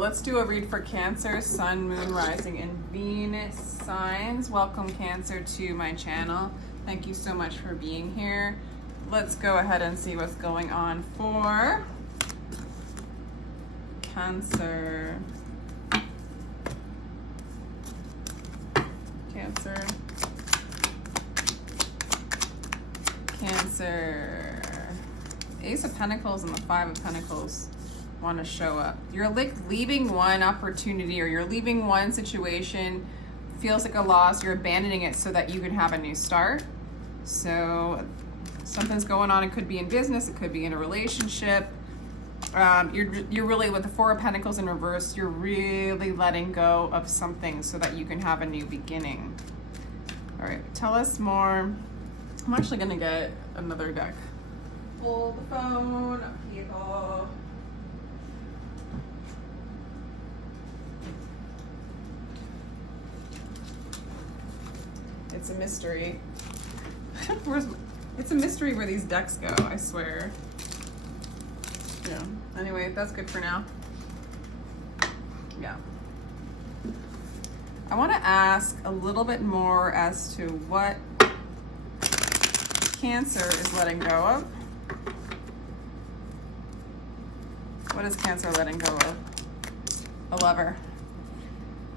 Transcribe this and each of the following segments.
Let's do a read for Cancer, Sun, Moon, Rising, and Venus signs. Welcome, Cancer, to my channel. Thank you so much for being here. Let's go ahead and see what's going on for Cancer. Cancer. Cancer. Ace of Pentacles and the Five of Pentacles want to show up. You're like leaving one opportunity, or you're leaving one situation, feels like a loss, you're abandoning it so that you can have a new start. So something's going on. It could be in business, it could be in a relationship. You're really, with the Four of Pentacles in reverse, you're really letting go of something so that you can have a new beginning. All right, tell us more. I'm actually gonna get another deck. Hold the phone, people. It's a mystery. It's a mystery where these decks go, I swear. Yeah. Anyway, that's good for now. Yeah. I want to ask a little bit more as to what Cancer is letting go of. What is Cancer letting go of? A Lover.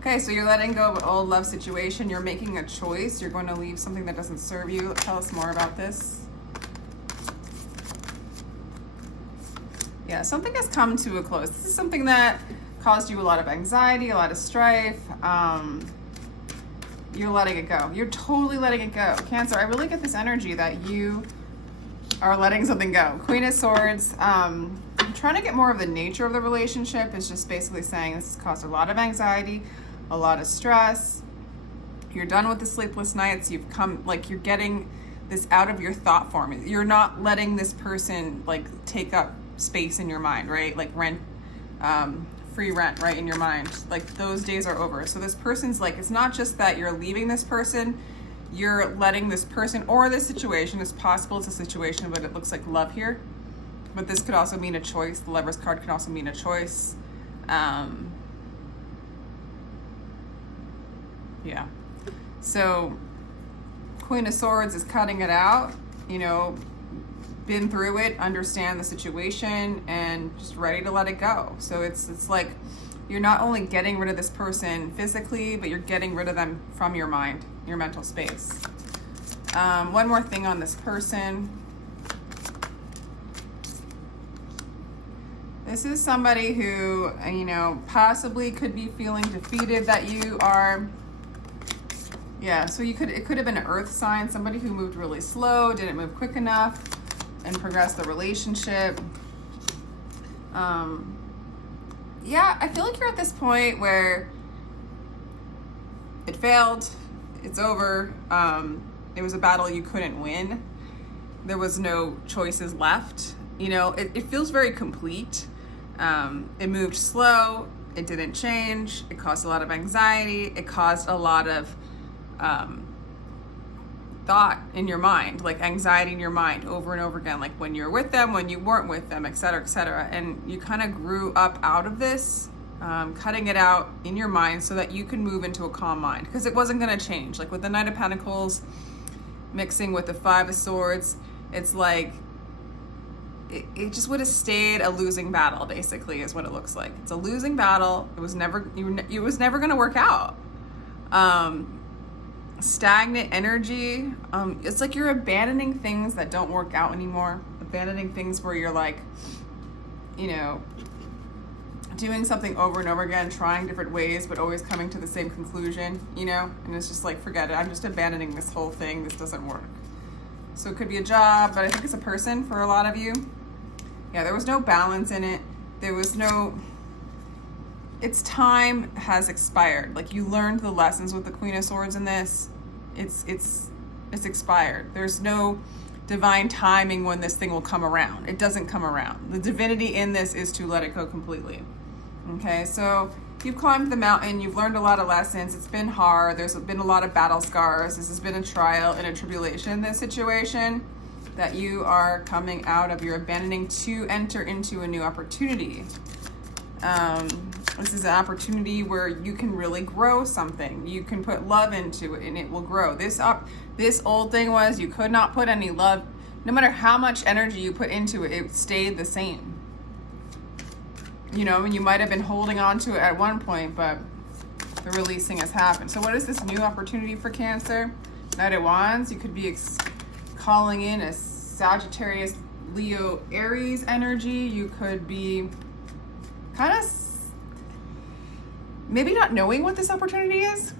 Okay, so you're letting go of an old love situation. You're making a choice. You're going to leave something that doesn't serve you. Tell us more about this. Yeah, something has come to a close. This is something that caused you a lot of anxiety, a lot of strife. You're letting it go. You're totally letting it go. Cancer, I really get this energy that you are letting something go. Queen of Swords. I'm trying to get more of the nature of the relationship. It's just basically saying this has caused a lot of anxiety, a lot of stress. You're done with the sleepless nights. You've come, like, you're getting this out of your thought form. You're not letting this person like take up space in your mind, right? Like rent, free rent, right, in your mind. Like those days are over. So this person's like, it's not just that you're leaving this person, you're letting this person or this situation, it's possible it's a situation, but it looks like love here. But this could also mean a choice. The Lover's card can also mean a choice. Yeah. So Queen of Swords is cutting it out, you know, been through it, understand the situation, and just ready to let it go. So it's like you're not only getting rid of this person physically, but you're getting rid of them from your mind, your mental space. One more thing on this person. This is somebody who, you know, possibly could be feeling defeated that you are. Yeah, so it could have been an earth sign, somebody who moved really slow, didn't move quick enough, and progress the relationship. Yeah, I feel like you're at this point where it failed, it's over. It was a battle you couldn't win. There was no choices left. You know, it feels very complete. It moved slow, it didn't change, it caused a lot of anxiety, it caused a lot of thought in your mind, like anxiety in your mind over and over again, like when you're with them, when you weren't with them, etc., etc. And you kind of grew up out of this, cutting it out in your mind so that you can move into a calm mind, because it wasn't going to change. Like with the Knight of Pentacles mixing with the Five of Swords, it's like it just would have stayed a losing battle, basically, is what it looks like. It's a losing battle. It was never going to work out. Stagnant energy. It's like you're abandoning things that don't work out anymore. Abandoning things where you're like, you know, doing something over and over again, trying different ways, but always coming to the same conclusion, you know? And it's just like, forget it. I'm just abandoning this whole thing. This doesn't work. So it could be a job, but I think it's a person for a lot of you. Yeah, there was no balance in it. There was no... Its time has expired. Like, you learned the lessons with the Queen of Swords in this. It's expired. There's no divine timing when this thing will come around. It doesn't come around. The divinity in this is to let it go completely. Okay, so you've climbed the mountain. You've learned a lot of lessons. It's been hard. There's been a lot of battle scars. This has been a trial and a tribulation, this situation that you are coming out of. You're abandoning to enter into a new opportunity. This is an opportunity where you can really grow something. You can put love into it and it will grow. This old thing was you could not put any love. No matter how much energy you put into it, it stayed the same. You know, and you might have been holding on to it at one point, but the releasing has happened. So what is this new opportunity for Cancer? Knight of Wands. You could be calling in a Sagittarius, Leo, Aries energy. You could be kind of maybe not knowing what this opportunity is.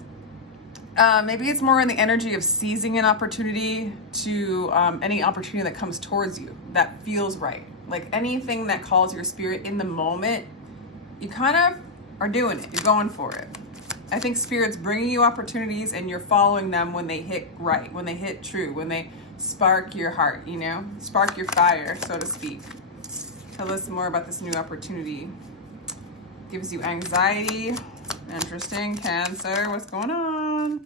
Maybe it's more in the energy of seizing an opportunity to any opportunity that comes towards you that feels right. Like anything that calls your spirit in the moment, you kind of are doing it. You're going for it. I think Spirit's bringing you opportunities and you're following them when they hit right, when they hit true, when they spark your heart, you know, spark your fire, so to speak. Tell us more about this new opportunity. Gives you anxiety. Interesting. Cancer, what's going on?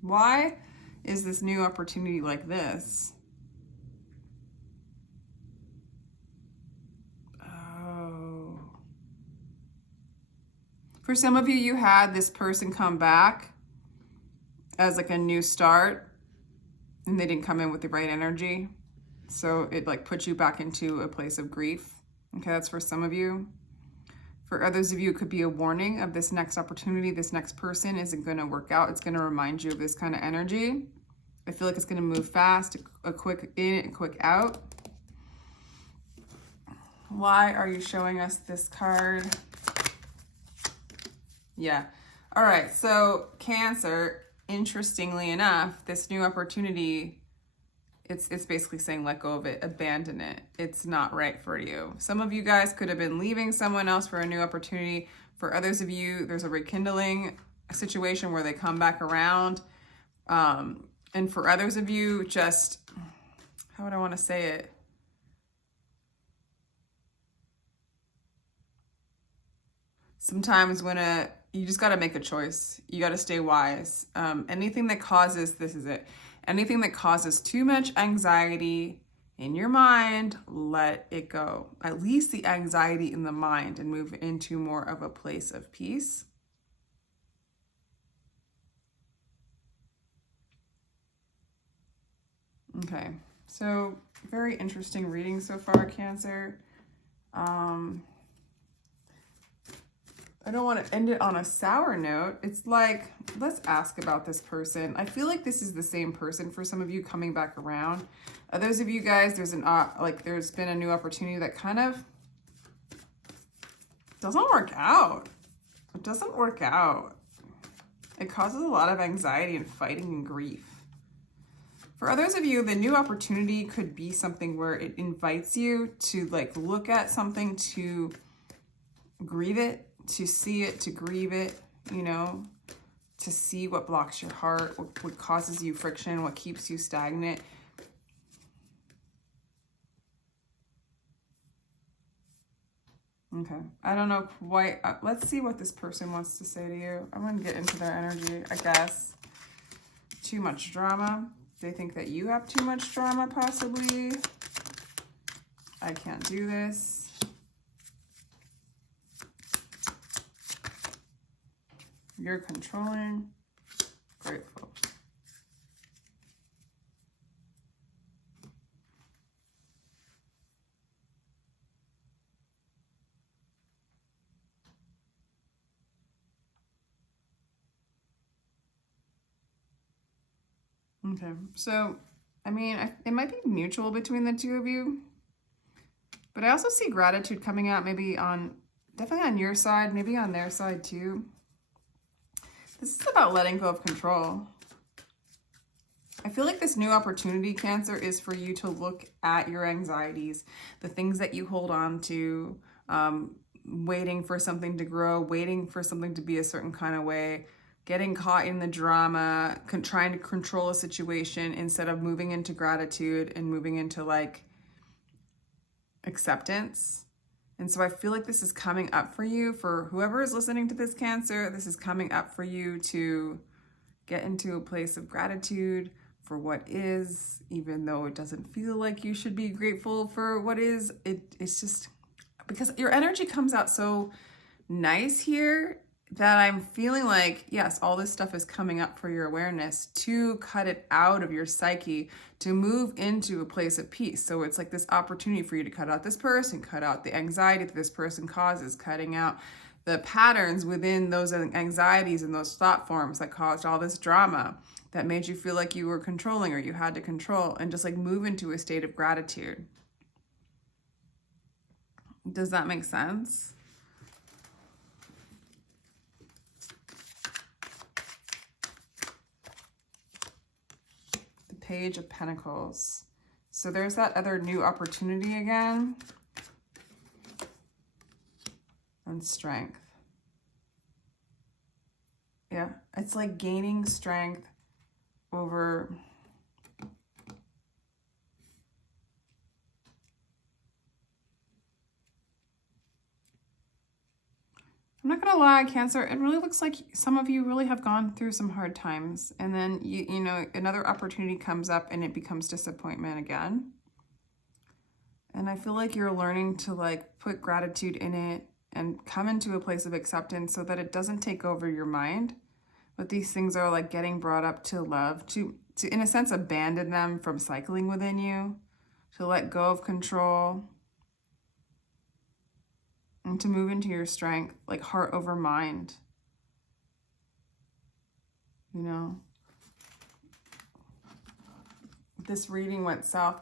Why is this new opportunity like this? Oh. For some of you, you had this person come back as like a new start and they didn't come in with the right energy. So it like puts you back into a place of grief. Okay, that's for some of you. For others of you, it could be a warning of this next opportunity. This next person isn't going to work out. It's going to remind you of this kind of energy. I feel like it's going to move fast, a quick in, a quick out. Why are you showing us this card? Yeah. All right. So Cancer, interestingly enough, this new opportunity, it's basically saying let go of it, abandon it. It's not right for you. Some of you guys could have been leaving someone else for a new opportunity. For others of you, there's a rekindling situation where they come back around. And for others of you, just, how would I want to say it? Sometimes when you just got to make a choice. You got to stay wise. Anything that causes, this is it. Anything that causes too much anxiety in your mind, let it go. At least the anxiety in the mind, and move into more of a place of peace. Okay, so very interesting reading so far, Cancer. I don't want to end it on a sour note. It's like, let's ask about this person. I feel like this is the same person for some of you coming back around. Others of you guys, there's been a new opportunity that kind of doesn't work out. It doesn't work out. It causes a lot of anxiety and fighting and grief. For others of you, the new opportunity could be something where it invites you to like look at something, to grieve it, to see it, to grieve it, you know, to see what blocks your heart, what causes you friction, what keeps you stagnant. Okay, I don't know quite. Let's see what this person wants to say to you. I'm going to get into their energy, I guess. Too much drama. They think that you have too much drama, possibly. I can't do this. You're controlling. Grateful. Okay, so, I mean, it might be mutual between the two of you, but I also see gratitude coming out, maybe definitely on your side, maybe on their side too. This is about letting go of control. I feel like this new opportunity, Cancer, is for you to look at your anxieties, the things that you hold on to, waiting for something to grow, waiting for something to be a certain kind of way, getting caught in the drama, trying to control a situation instead of moving into gratitude and moving into like acceptance. And so I feel like this is coming up for you. For whoever is listening to this, Cancer, this is coming up for you to Get into a place of gratitude for what is, even though it doesn't feel like you should be grateful for what is. It's just because your energy comes out so nice here that I'm feeling like, yes, all this stuff is coming up for your awareness to cut it out of your psyche, to move into a place of peace. So it's like this opportunity for you to cut out this person, cut out the anxiety that this person causes, cutting out the patterns within those anxieties and those thought forms that caused all this drama that made you feel like you were controlling or you had to control, and just like move into a state of gratitude. Does that make sense? The Page of Pentacles. So there's that other new opportunity again. And strength. Yeah, it's like gaining strength over I'm not gonna lie, Cancer, it really looks like some of you really have gone through some hard times, and then you know, another opportunity comes up and it becomes disappointment again. And I feel like you're learning to like put gratitude in it and come into a place of acceptance so that it doesn't take over your mind. But these things are like getting brought up to love, to in a sense abandon them from cycling within you, to let go of control, and to move into your strength, like heart over mind. You know, this reading went south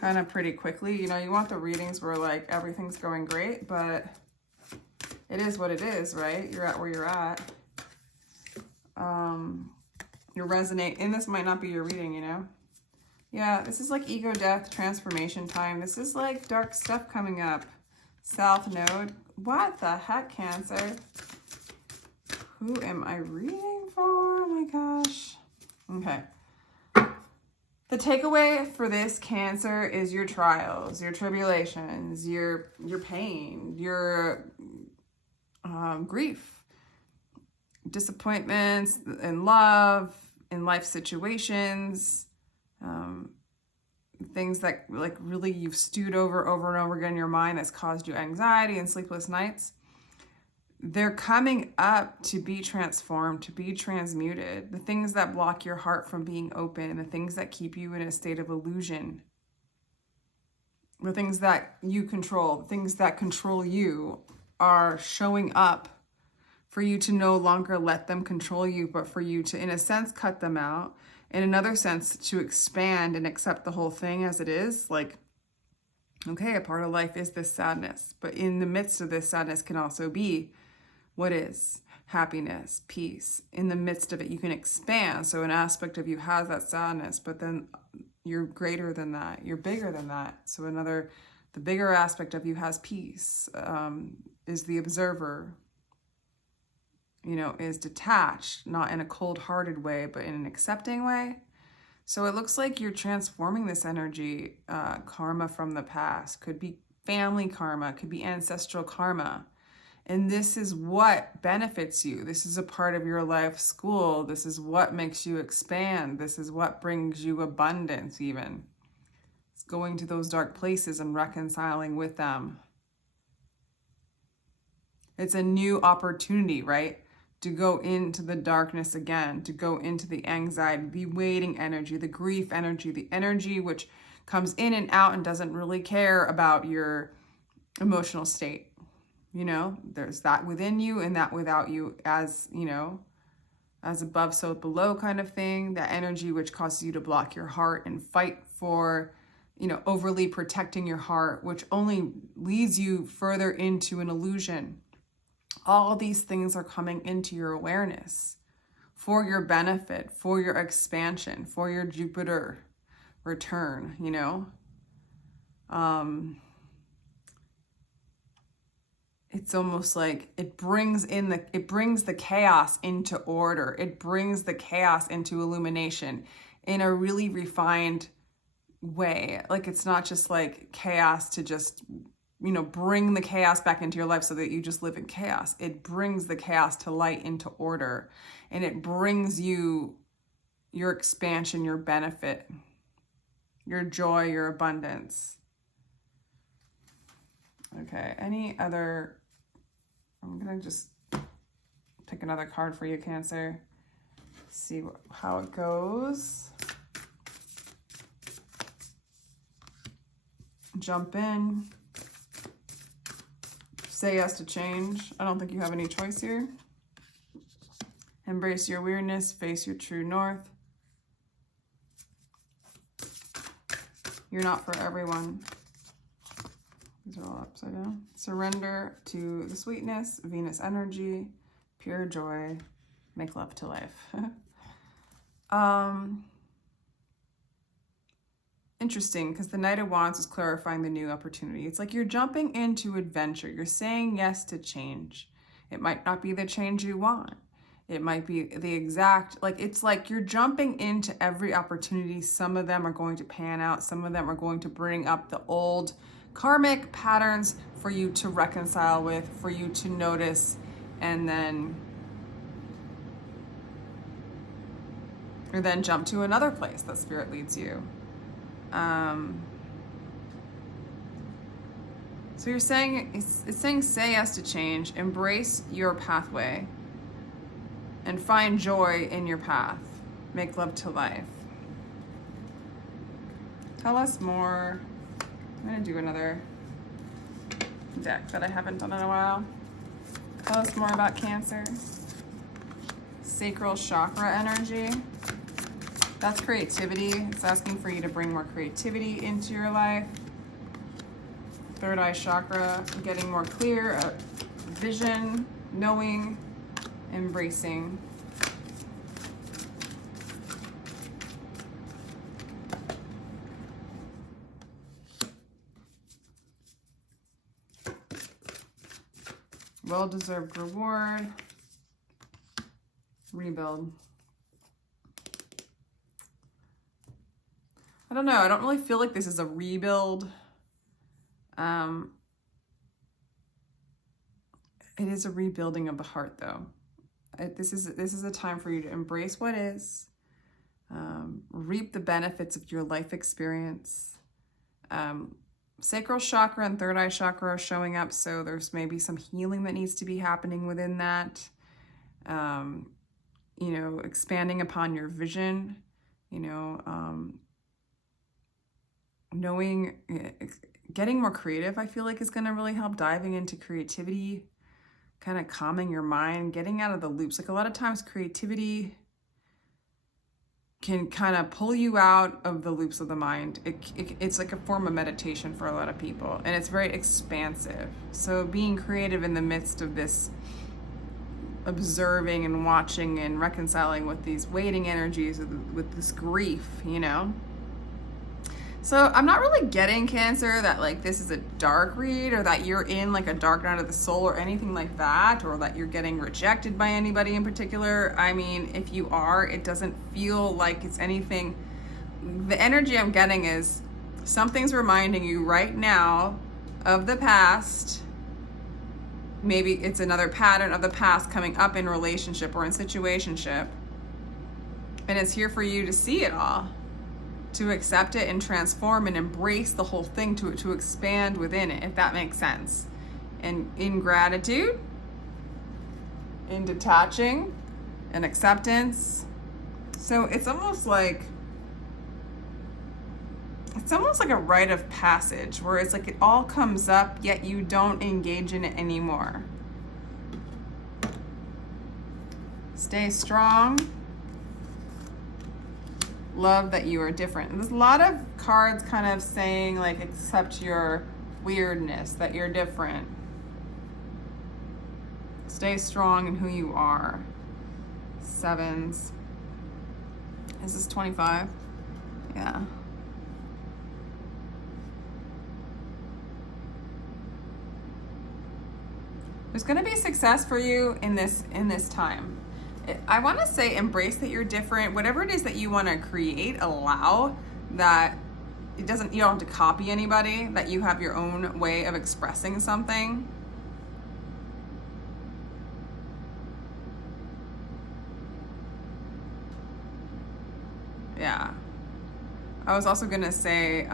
kind of pretty quickly. You know, you want the readings where like everything's going great, but it is what it is, right? You're at where you're at. You resonate, and this might not be your reading, you know? Yeah, this is like ego death, transformation time. This is like dark stuff coming up. South Node. What the heck, Cancer? Who am I reading for? Oh my gosh. Okay. The takeaway for this, Cancer, is your trials, your tribulations, your pain, your grief, disappointments in love, in life situations, things that like really you've stewed over and over again in your mind that's caused you anxiety and sleepless nights. They're coming up to be transformed, to be transmuted. The things that block your heart from being open, the things that keep you in a state of illusion, the things that you control, the things that control you are showing up for you to no longer let them control you, but for you to, in a sense, cut them out. In another sense, to expand and accept the whole thing as it is. Like, okay, a part of life is this sadness, but in the midst of this sadness can also be what is happiness, peace. In the midst of it, you can expand. So an aspect of you has that sadness, but then you're greater than that. You're bigger than that. So the bigger aspect of you has peace, is the observer, you know, is detached, not in a cold-hearted way, but in an accepting way. So it looks like you're transforming this energy, karma from the past. Could be family karma, could be ancestral karma. And this is what benefits you. This is a part of your life school. This is what makes you expand. This is what brings you abundance even. It's going to those dark places and reconciling with them. It's a new opportunity, right? To go into the darkness again, to go into the anxiety, the waiting energy, the grief energy, the energy which comes in and out and doesn't really care about your emotional state. You know, there's that within you and that without you, as, you know, as above, so below kind of thing. That energy which causes you to block your heart and fight for, you know, overly protecting your heart, which only leads you further into an illusion. All these things are coming into your awareness for your benefit, for your expansion, for your Jupiter return, you know. It's almost like it brings the chaos into order. It brings the chaos into illumination in a really refined way. Like, it's not just like chaos to just bring the chaos back into your life so that you just live in chaos. It brings the chaos to light, into order, and it brings you your expansion, your benefit, your joy, your abundance. Okay, any other, I'm gonna just pick another card for you, Cancer. See how it goes. Jump in. Say yes to change. I don't think you have any choice here. Embrace your weirdness. Face your true north. You're not for everyone. These are all upside down. Surrender to the sweetness, Venus energy, pure joy, make love to life. Interesting, because the Knight of Wands is clarifying the new opportunity. It's like you're jumping into adventure. You're saying yes to change. It might not be the change you want. It might be the exact, it's like you're jumping into every opportunity. Some of them are going to pan out. Some of them are going to bring up the old karmic patterns for you to reconcile with, for you to notice, and then jump to another place that Spirit leads you. So you're saying, it's saying say yes to change, embrace your pathway, and find joy in your path. Make love to life. Tell us more. I'm gonna do another deck that I haven't done in a while. Tell us more about Cancer. Sacral chakra energy. That's creativity. It's asking for you to bring more creativity into your life. Third eye chakra, getting more clear, vision, knowing, embracing. Well-deserved reward. Rebuild. I don't know. I don't really feel like this is a rebuild. It is a rebuilding of the heart, though. This is a time for you to embrace what is, reap the benefits of your life experience. Sacral chakra and third eye chakra are showing up, so there's maybe some healing that needs to be happening within that. Expanding upon your vision, knowing, getting more creative, I feel like is going to really help. Diving into creativity, kind of calming your mind, getting out of the loops. Like a lot of times creativity can kind of pull you out of the loops of the mind. It's like a form of meditation for a lot of people, and it's very expansive. So being creative in the midst of this observing and watching and reconciling with these waiting energies, with this grief, So I'm not really getting, Cancer, that this is a dark read, or that you're in a dark night of the soul or anything like that, or that you're getting rejected by anybody in particular. I mean, if you are, it doesn't feel like it's anything. The energy I'm getting is something's reminding you right now of the past. Maybe it's another pattern of the past coming up in relationship or in situationship. And it's here for you to see it all, to accept it and transform and embrace the whole thing, to expand within it, if that makes sense. And in gratitude, in detaching and acceptance. So it's almost like a rite of passage, where it's like it all comes up, yet you don't engage in it anymore. Stay strong. Love that you are different. And there's a lot of cards kind of saying accept your weirdness, that you're different. Stay strong in who you are. Sevens. Is this 25? Yeah. There's going to be success for you in this time. I want to say embrace that you're different. Whatever it is that you want to create, allow that you don't have to copy anybody, that you have your own way of expressing something. Yeah. I was also gonna say,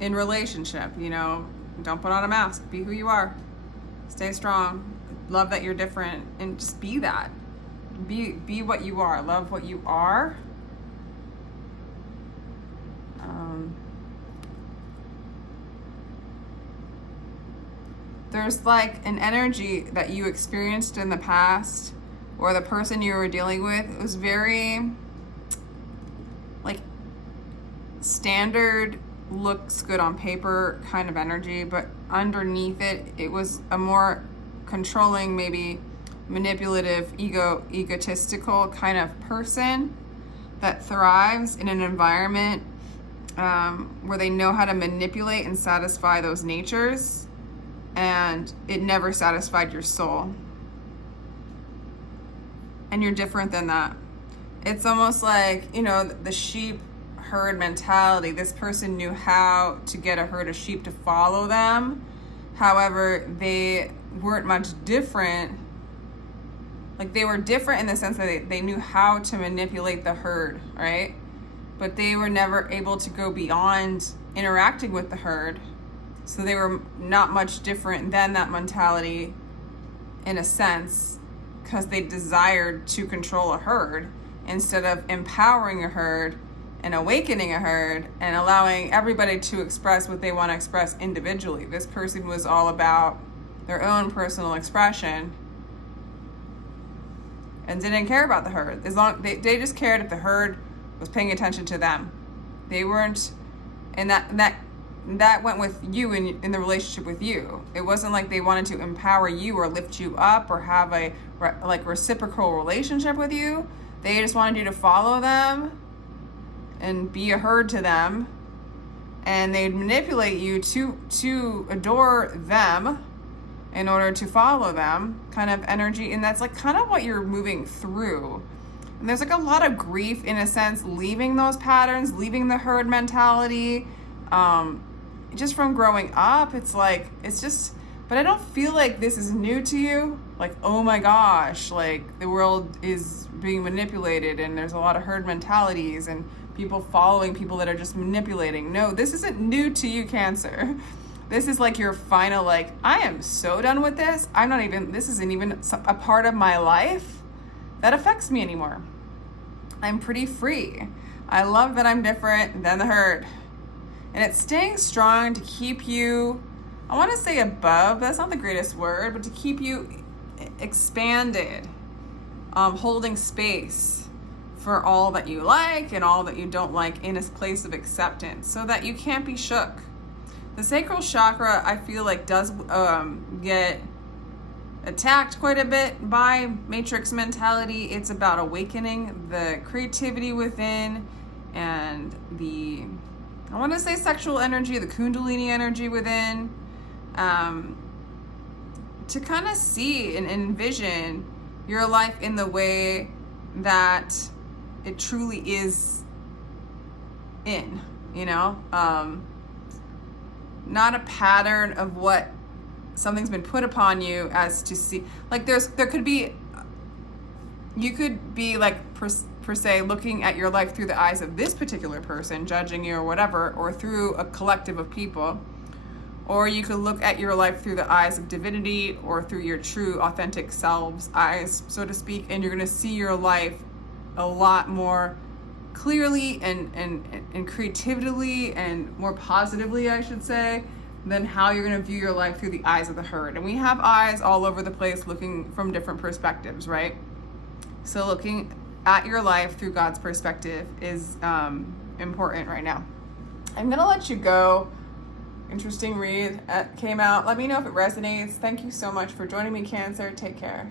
in relationship, don't put on a mask. Be who you are. Stay strong. Love that you're different, and just be that. Be what you are. Love what you are. There's like an energy that you experienced in the past, or the person you were dealing with, it was very like standard, looks good on paper kind of energy, but underneath it, it was a more controlling, maybe manipulative, egotistical kind of person that thrives in an environment where they know how to manipulate and satisfy those natures, and it never satisfied your soul. And you're different than that. It's almost like, the sheep herd mentality. This person knew how to get a herd of sheep to follow them. However, they weren't much different. Like, they were different in the sense that they knew how to manipulate the herd, right? But they were never able to go beyond interacting with the herd. So they were not much different than that mentality in a sense, because they desired to control a herd instead of empowering a herd and awakening a herd and allowing everybody to express what they want to express individually. This person was all about their own personal expression and didn't care about the herd. They just cared if the herd was paying attention to them. They weren't, and that went with you in the relationship with you. It wasn't like they wanted to empower you or lift you up or have a reciprocal relationship with you. They just wanted you to follow them and be a herd to them, and they'd manipulate you to adore them in order to follow them, kind of energy. And that's like kind of what you're moving through. And there's like a lot of grief in a sense, leaving those patterns, leaving the herd mentality, just from growing up. But I don't feel like this is new to you. Like, oh my gosh, like the world is being manipulated and there's a lot of herd mentalities and people following people that are just manipulating. No, this isn't new to you, Cancer. This is like your final, I am so done with this. This isn't even a part of my life that affects me anymore. I'm pretty free. I love that I'm different than the herd. And it's staying strong to keep you, I want to say above, that's not the greatest word, but to keep you expanded, holding space for all that you like and all that you don't like in a place of acceptance so that you can't be shook. The sacral chakra, I feel like, does get attacked quite a bit by matrix mentality. It's about awakening the creativity within and the, I want to say, sexual energy, the kundalini energy within, to kind of see and envision your life in the way that it truly is in, not a pattern of what something's been put upon you as to see. Like you could be like per se looking at your life through the eyes of this particular person, judging you or whatever, or through a collective of people. Or you could look at your life through the eyes of divinity or through your true authentic selves eyes, so to speak, and you're going to see your life a lot more clearly and creatively and more positively, I should say, than how you're going to view your life through the eyes of the herd. And we have eyes all over the place looking from different perspectives, right? So looking at your life through God's perspective is important right now. I'm going to let you go. Interesting read came out. Let me know if it resonates. Thank you so much for joining me, Cancer. Take care.